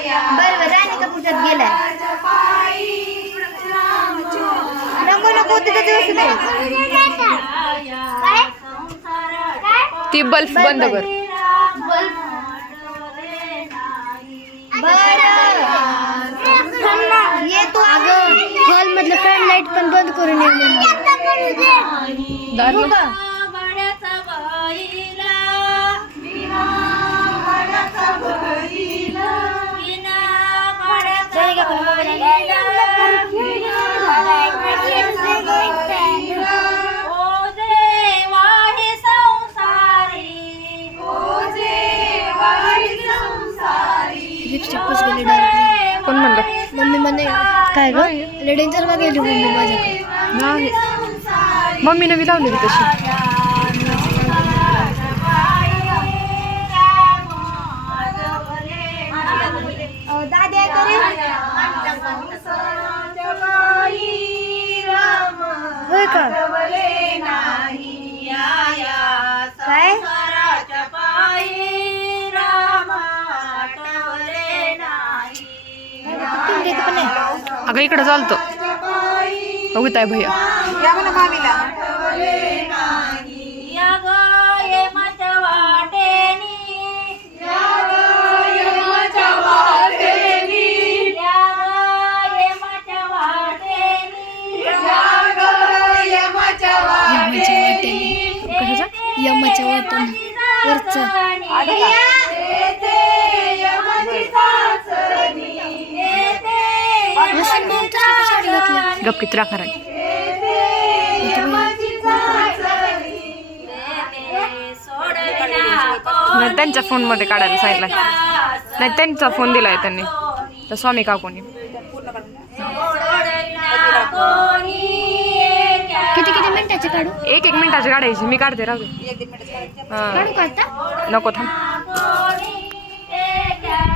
बरं राणी कपूरच्यात गेलाय? नको नको ती बल्ब बंद कर. बरं. ये हॉल मधलं फ्रेंड लाइट पण बंद करून येऊ दारू. का पुस गेली डायरेक्ट कोण म्हणलं? मम्मी म्हणे काय ग? लेडींचं बघायली मम्मी माझ्याकडे. नाही. मम्मीने बी लावली होती तशी. होय का? काय? अगं इकडे चालतो. बघत आहे भैया. यमाच्या वाटेने. कशाचं यमाच्या वाटेने. वरचं. साडी घातली गप किती राखणार आहे? नाही त्यांच्या फोनमध्ये काढायला सांगितलं. नाही त्यांचा फोन दिलाय त्यांनी. तर स्वामी काकूनी किती किती मिनिटाचे काढू? एक एक मिनिटाची काढायची. मी काढते राहू दे. काढू का आता? नको थांब.